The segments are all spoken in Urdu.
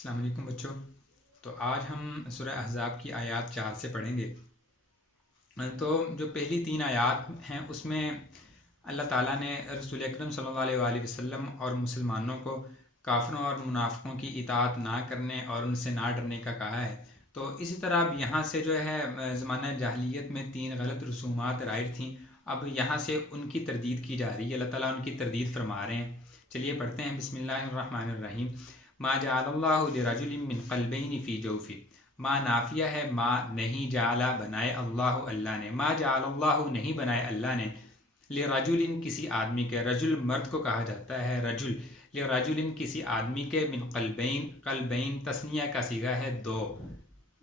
السلام علیکم بچوں. تو آج ہم سورہ احزاب کی آیات 4 سے پڑھیں گے. تو جو پہلی 3 آیات ہیں اس میں اللہ تعالیٰ نے رسول اکرم صلی اللہ علیہ وآلہ وسلم اور مسلمانوں کو کافروں اور منافقوں کی اطاعت نہ کرنے اور ان سے نہ ڈرنے کا کہا ہے. تو اسی طرح اب یہاں سے جو ہے زمانہ جاہلیت میں 3 غلط رسومات رائج تھیں. اب یہاں سے ان کی تردید کی جا رہی ہے. اللہ تعالیٰ ان کی تردید فرما رہے ہیں. چلیے پڑھتے ہیں. بسم اللہ الرحمن الرحیم. ما جعل اللہ لرجل من قلبین فی جوفی. ما نافیہ ہے، ما نہیں، جعل بنائے، اللہ نے، ما جعل اللہ نہیں بنائے اللہ نے، لرجل کسی آدمی کے، رجل مرد کو کہا جاتا ہے، رجل، لرجل کسی آدمی کے، من قلبین، قلبین تثنیہ کا صیغہ ہے 2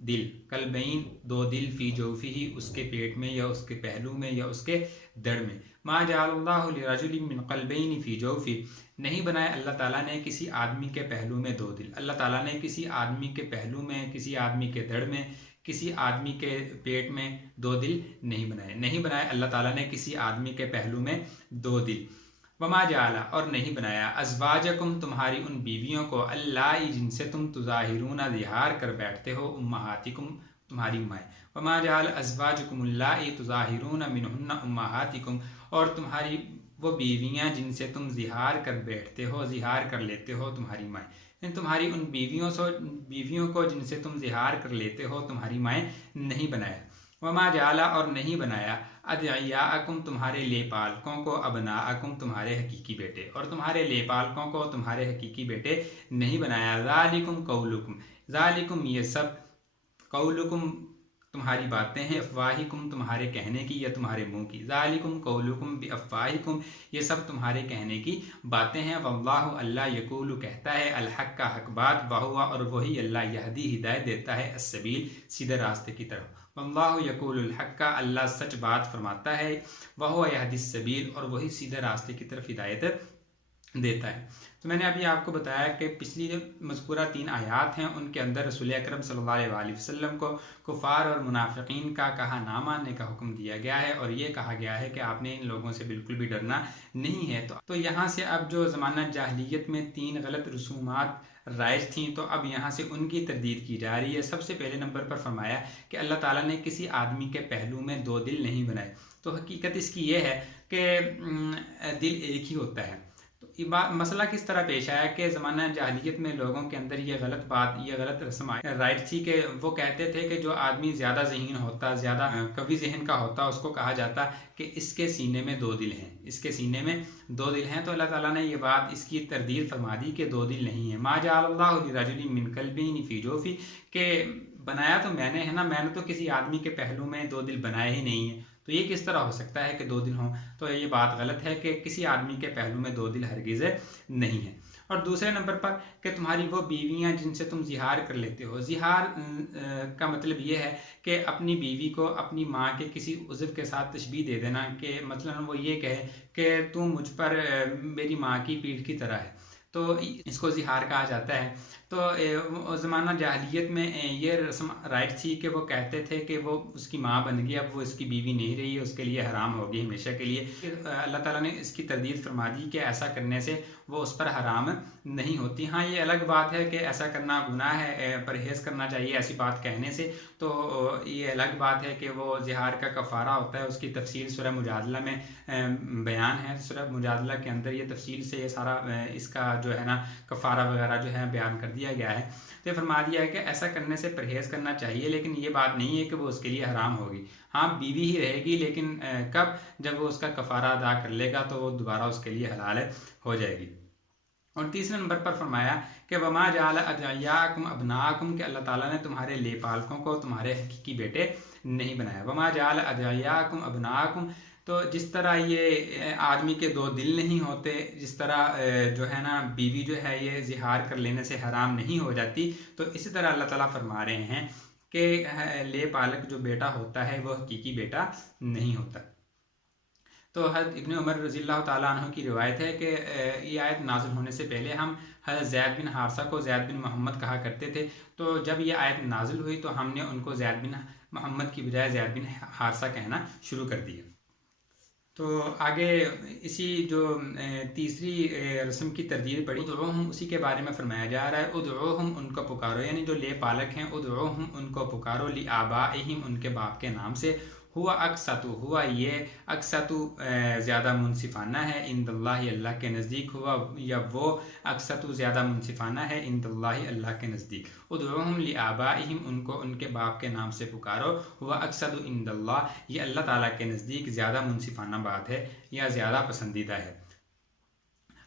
دل، قلبین 2 دل، فی جوفی ہی اس کے پیٹ میں یا اس کے پہلو میں یا اس کے دڑ میں. ما جعل اللہ لرجل من قلبین فی جوفی، نہیں بنائے اللہ تعالیٰ نے کسی آدمی کے پہلو میں 2 دل. اللہ تعالیٰ نے کسی آدمی کے پہلو میں، کسی آدمی کے دڑ میں، کسی آدمی کے پیٹ میں 2 دل نہیں بنائے. نہیں بنائے اللہ تعالیٰ نے کسی آدمی کے پہلو میں 2 دل. وما جعل اور نہیں بنایا، ازواجکم تمہاری ان بیویوں کو، اللہ جن سے تم تظاہرون ظہار کر بیٹھتے ہو، امہاتکم تمہاری مائیں. وما جعل ازواجکم اللہ تظاہرون منہن امہاتکم، اور تمہاری وہ بیویاں جن سے تم ظہار کر بیٹھتے ہو، ظہار کر لیتے ہو، تمہاری مائیں. یعنی تمہاری ان بیویوں کو جن سے تم ظہار کر لیتے ہو، تمہاری مائیں نہیں بنایا. وما جعل اور نہیں بنایا، ادعیاءکم تمہارے لے پالکوں کو، ابناءکم تمہارے حقیقی بیٹے، اور تمہارے لے پالکوں کو تمہارے حقیقی بیٹے نہیں بنایا. ذالکم قولکم، ذالکم یہ سب، قولکم تمہاری باتیں ہیں، افواہکم تمہارے کہنے کی یا تمہارے منہ کی. ذالکم قولکم بافواہکم، یہ سب تمہارے کہنے کی باتیں ہیں. واللہ اللہ یقول کہتا ہے، الحق کا حق بات، وہوا اور وہی اللہ، یہدی ہدایت دیتا ہے، السبیل سیدھے راستے کی طرف. واللہ یقول الحق کا اللہ سچ بات فرماتا ہے، وہوا یہدی السبیل اور وہی سیدھے راستے کی طرف ہدایت دیتا ہے. تو میں نے ابھی آپ کو بتایا کہ پچھلی جو مذکورہ 3 آیات ہیں ان کے اندر رسول اکرم صلی اللہ علیہ وآلہ وسلم کو کفار اور منافقین کا کہا نہ ماننے کا حکم دیا گیا ہے، اور یہ کہا گیا ہے کہ آپ نے ان لوگوں سے بالکل بھی ڈرنا نہیں ہے. تو یہاں سے اب جو زمانہ جاہلیت میں 3 غلط رسومات رائج تھیں، تو اب یہاں سے ان کی تردید کی جا رہی ہے. سب سے پہلے نمبر پر فرمایا کہ اللہ تعالیٰ نے کسی آدمی کے پہلو میں 2 دل نہیں بنائے. تو حقیقت اس کی یہ ہے کہ دل ایک ہی ہوتا ہے. تو مسئلہ کس طرح پیش آیا کہ زمانہ جاہلیت میں لوگوں کے اندر یہ غلط بات، یہ غلط رسم رائج تھی کہ وہ کہتے تھے کہ جو آدمی زیادہ ذہین ہوتا، زیادہ قوی ذہن کا ہوتا، اس کو کہا جاتا کہ اس کے سینے میں 2 دل ہیں، اس کے سینے میں 2 دل ہیں. تو اللہ تعالیٰ نے یہ بات، اس کی تردید فرما دی کہ 2 دل نہیں ہیں. ما جعل اللہ لرجل من قلبین فی جوفی، کہ بنایا تو میں نے ہے نا، میں نے تو کسی آدمی کے پہلو میں 2 دل بنائے ہی نہیں ہیں. تو یہ کس طرح ہو سکتا ہے کہ 2 دل ہوں؟ تو یہ بات غلط ہے کہ کسی آدمی کے پہلو میں 2 دل ہرگز نہیں ہیں. اور دوسرے نمبر پر کہ تمہاری وہ بیویاں جن سے تم ظہار کر لیتے ہو. ظہار کا مطلب یہ ہے کہ اپنی بیوی کو اپنی ماں کے کسی عضو کے ساتھ تشبیہ دے دینا، کہ مثلا وہ یہ کہے کہ تو مجھ پر میری ماں کی پیٹھ کی طرح ہے، تو اس کو ظہار کہا جاتا ہے. تو زمانہ جاہلیت میں یہ رسم رائج تھی کہ وہ کہتے تھے کہ وہ اس کی ماں بن گئی، اب وہ اس کی بیوی نہیں رہی ہے، اس کے لیے حرام ہوگی ہمیشہ کے لیے. اللہ تعالیٰ نے اس کی تردید فرما دی کہ ایسا کرنے سے وہ اس پر حرام نہیں ہوتی. ہاں یہ الگ بات ہے کہ ایسا کرنا گناہ ہے، پرہیز کرنا چاہیے ایسی بات کہنے سے. تو یہ الگ بات ہے کہ وہ ظہار کا کفارہ ہوتا ہے، اس کی تفصیل سورہ مجادلہ میں بیان ہے. سورہ مجادلہ کے اندر یہ تفصیل سے یہ سارا اس کا جو ہے نا کفارہ وغیرہ جو ہے بیان کر دیا گیا ہے. تو فرما دیا ہے کہ ایسا کرنے سے پرہیز کرنا چاہیے، لیکن یہ بات نہیں ہے کہ وہ اس کے لیے حرام ہوگی. ہاں بیوی ہی رہے گی، لیکن کب؟ جب وہ اس کا کفارہ ادا کر لے گا تو وہ دوبارہ اس کے لیے حلال ہو جائے گی. اور تیسرے نمبر پر فرمایا کہ وما جعل ادعیاءکم ابناءکم، کہ اللہ تعالیٰ نے تمہارے لے پالکوں کو تمہارے حقیقی بیٹے نہیں بنایا. وما جعل ادعیاءکم ابناءکم، تو جس طرح یہ آدمی کے 2 دل نہیں ہوتے، جس طرح جو ہے نا بیوی جو ہے یہ ظہار کر لینے سے حرام نہیں ہو جاتی، تو اسی طرح اللہ تعالیٰ فرما رہے ہیں کہ لے پالک جو بیٹا ہوتا ہے وہ حقیقی بیٹا نہیں ہوتا. تو حضرت ابن عمر رضی اللہ تعالیٰ عنہ کی روایت ہے کہ یہ آیت نازل ہونے سے پہلے ہم حضرت زید بن حارثہ کو زید بن محمد کہا کرتے تھے. تو جب یہ آیت نازل ہوئی تو ہم نے ان کو زید بن محمد کی بجائے زید بن حارثہ کہنا شروع کر دیا. تو آگے اسی جو تیسری رسم کی تردید پڑی، ادعوہم، اسی کے بارے میں فرمایا جا رہا ہے ادعوہم، ان کو پکارو، یعنی جو لے پالک ہیں ادعوہم، ان کو پکارو، لآبائہم، ان کے باپ کے نام سے، ہوا اقسطو، ہوا یہ اقسطو زیادہ منصفانہ ہے، عند اللہ، اللہ کے نزدیک، ہوا یا وہ اقسطو زیادہ منصفانہ ہے، عند اللہ، اللہ کے نزدیک، ادعوہم لآبائہم، ان کو ان کے باپ کے نام سے پکارو، ہوا اقسطو عند اللہ، یہ اللہ تعالیٰ کے نزدیک زیادہ منصفانہ بات ہے یا زیادہ پسندیدہ ہے۔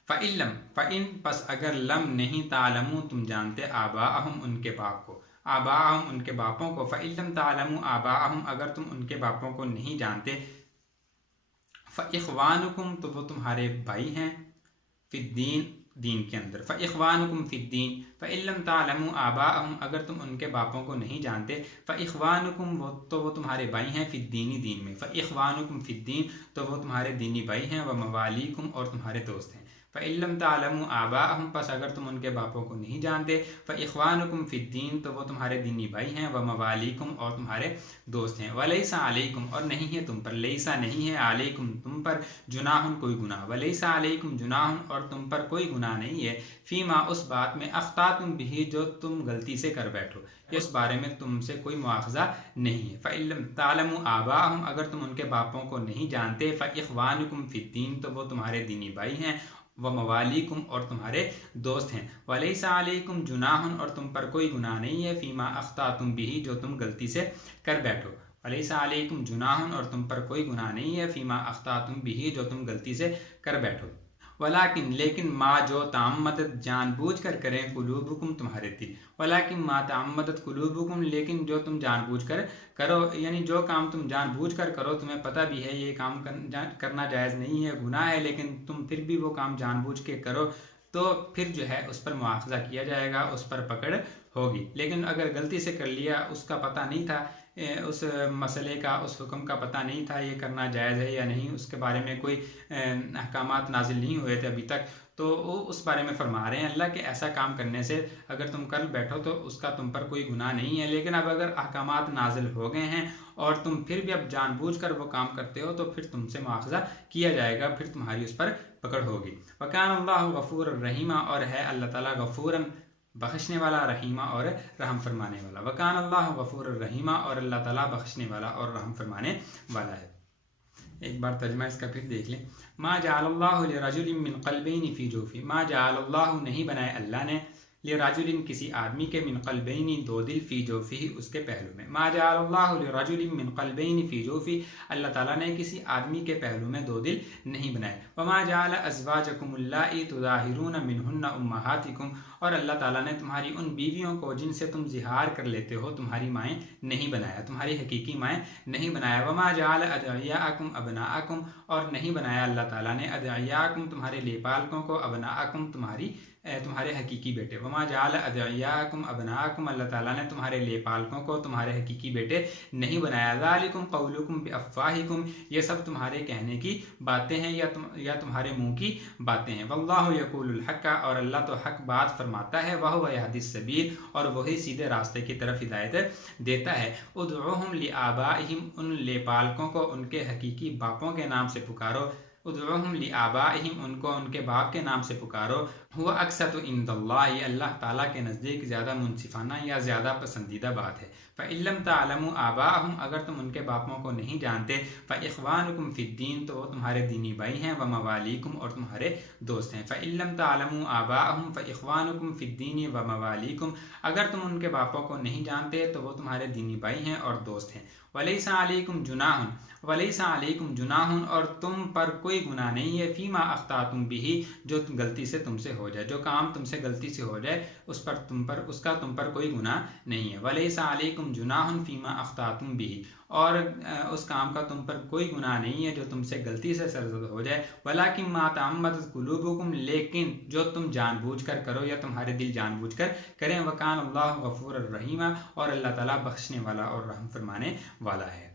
فَإِلَّمْ، فَإِن، پس اگر، لم نہیں، تعلموا، تم جانتے، آباءہم، ان کے باپ کو، آباءہم، ان کے باپوں کو، فَإِلَّمْ تَعْلَمُوا آباءہم، اگر تم ان کے باپوں کو نہیں جانتے، فَإِخْوَانُكُمْ، تو وہ تمہارے بھائی ہیں، فی الدین، دین کے اندر، فَإِخْوَانُكُمْ فِي الدِّينِ، فَإِلَّمْ تَعْلَمُوا آباءَهُمْ، اگر تم ان کے باپوں کو نہیں جانتے، فَإِخْوَانُكُمْ، تو وہ تمہارے بھائی ہیں، فی الدین، دین میں، فَإِخْوَانُكُمْ فِي الدِّينِ، تو وہ تمہارے دینی بھائی ہیں، وَمَوَالِيكُمْ، اور تمہارے دوست ہیں، فَإِلَّمْ تَعْلَمُوا آباءَهُمْ، پس اگر تم ان کے باپوں کو نہیں جانتے، فَإِخْوَانُكُمْ فِي الدِّينِ، تو وہ تمہارے دینی بھائی ہیں، وَمَوَالِيكُمْ، اور تمہارے دوست ہیں، وَلَيْسَ عَلَيْكُمْ، اور نہیں ہے تم پر، لیسا نہیں ہے، علیکم تم پر، جناح کوئی گناہ، وَلَيْسَ عَلَيْكُمْ جُنَاحٌ، اور تم پر کوئی گناہ نہیں ہے، فیما، اس بات میں، اخطأتم بہ، جو تم غلطی سے کر بیٹھو، اس بارے میں تم سے کوئی مواخذہ نہیں ہے، فَإِلَّمْ تَعْلَمُوا آباءَهُمْ، اگر تم ان کے باپوں کو نہیں جانتے، فَإِخْوَانُكُمْ فِي الدِّينِ، تو وہ تمہارے دینی بھائی ہیں، وَمَوَالِيكُمْ، اور تمہارے دوست ہیں، وَلَيْسَ عَلَيْكُمْ جُنَاحٌ، اور تم پر کوئی گناہ نہیں ہے، فیما اخطأتم بہ، جو تم غلطی سے کر بیٹھو، وَلَيْسَ عَلَيْكُمْ جُنَاحٌ، اور تم پر کوئی گناہ نہیں ہے، فیما اخطأتم بہ، جو تم غلطی سے کر بیٹھو، ولیکن، لیکن، ما، جو، تعمدت، جان بوجھ کر کریں، قلوبکم، تمہارے دل، ولیکن ما تعمدت قلوبکم، لیکن جو تم جان بوجھ کر کرو، یعنی جو کام تم جان بوجھ کر کرو، تمہیں پتہ بھی ہے یہ کام کرنا جائز نہیں ہے، گناہ ہے، لیکن تم پھر بھی وہ کام جان بوجھ کے کرو، تو پھر جو ہے اس پر مواخذہ کیا جائے گا، اس پر پکڑ ہوگی، لیکن اگر غلطی سے کر لیا، اس کا پتہ نہیں تھا، اس مسئلے کا، اس حکم کا پتہ نہیں تھا، یہ کرنا جائز ہے یا نہیں، اس کے بارے میں کوئی احکامات نازل نہیں ہوئے تھے ابھی تک، تو وہ اس بارے میں فرما رہے ہیں اللہ کہ ایسا کام کرنے سے اگر تم کر بیٹھو تو اس کا تم پر کوئی گناہ نہیں ہے، لیکن اب اگر احکامات نازل ہو گئے ہیں اور تم پھر بھی اب جان بوجھ کر وہ کام کرتے ہو، تو پھر تم سے مواخذہ کیا جائے گا، پھر تمہاری اس پر پکڑ ہوگی، وَكَانَ اللَّهُ غَفُورًا رَحِيمًا، اور ہے اللہ تعالیٰ غفوراً، بخشنے والا، رحیمہ، اور رحم فرمانے والا، وَكَانَ اللَّهُ غَفُورًا رَحِيمًا، اور اللہ تعالیٰ بخشنے والا اور رحم فرمانے والا ہے۔ ایک بار ترجمہ اس کا پھر دیکھ لیں، ما جعل اللہ لرجل من قلبین فی جوفی، ما جعل اللہ، نہیں بنائے اللہ نے، لرجل، کسی آدمی کے، من قلبین، دو دل، فی جوفی، اس کے پہلو میں، ما جعل اللہ لرجل من قلبین فی جوفی، اللہ تعالیٰ نے کسی آدمی کے پہلو میں دو دل نہیں بنائے، وما جعل ازواجکم اللائی تظاہرون منہن امہاتکم، اور اللہ تعالیٰ نے تمہاری ان بیویوں کو جن سے تم زہار کر لیتے ہو تمہاری مائیں نہیں بنایا، تمہاری حقیقی مائیں نہیں بنایا، وما جعل ادعیاءکم ابناءکم، اور نہیں بنایا اللہ تعالیٰ نے ادعیاءکم، تمہارے لیپالکوں کو، ابناءکم، تمہارے حقیقی بیٹے، وما جعل ادعیاءکم ابناءکم، اللہ تعالیٰ نے تمہارے لیپالکوں کو تمہارے حقیقی بیٹے نہیں بنایا، ذالکم قولکم بافواہکم، یہ سب تمہارے کہنے کی باتیں ہیں یا تمہارے منہ کی باتیں ہیں، واللہ یقول الحق، اور اللہ تو حق بات فرماتا ہے، وہو یہدی السبیل، اور وہی سیدھے راستے کی طرف ہدایت دیتا ہے، ادعوہم لآبائہم، ان لیپالکوں کو ان کے حقیقی باپوں کے نام سے پکارو، ادعوہم لآبائہم، ان کو ان کے باپ کے نام سے پکارو، ہوا اقسط عند اللہ، یہ اللہ تعالیٰ کے نزدیک زیادہ منصفانہ یا زیادہ پسندیدہ بات ہے، فَإِلَّمْ تَعْلَمُوا آبَاءَهُمْ، اگر تم ان کے باپوں کو نہیں جانتے، فَإِخْوَانُكُمْ فِي الدِّينِ، تو وہ تمہارے دینی بھائی ہیں، وَمَوَالِيكُمْ، اور تمہارے دوست ہیں، فَإِلَّمْ تَعْلَمُوا آبَاءَهُمْ فَإِخْوَانُكُمْ فِي الدِّينِ وَمَوَالِيكُمْ، اگر تم ان کے باپوں کو نہیں جانتے تو وہ تمہارے دینی بھائی ہیں اور دوست ہیں، وَلَيْسَ عَلَيْكُمْ جُنَاحٌ، وَلَيْسَ عَلَيْكُمْ جُنَاحٌ، اور تم پر کوئی گناہ نہیں ہے، فِيمَا أَخْطَأْتُمْ بِهِ، جو غلطی سے تم سے ہو جائے، جو کام تم سے غلطی سے ہو جائے اس کا تم پر کوئی گناہ نہیں ہے، وَلَيْسَ عَلَيْكُمْ جُنَاحٌ فِيمَا أَخْطَأْتُمْ بِهِ، اور اس کام کا تم پر کوئی گناہ نہیں ہے جو تم سے غلطی سے سرزد ہو جائے، وَلَكِنْ مَا تَعَمَّدَتْ قُلُوبُكُمْ، لیکن جو تم جان بوجھ کر کرو یا تمہارے دل جان بوجھ کر کریں، وَكَانَ اللَّهُ غَفُورًا رَحِيمًا، اور اللہ تعالیٰ بخشنے والا اور رحم فرمانے والا ہے۔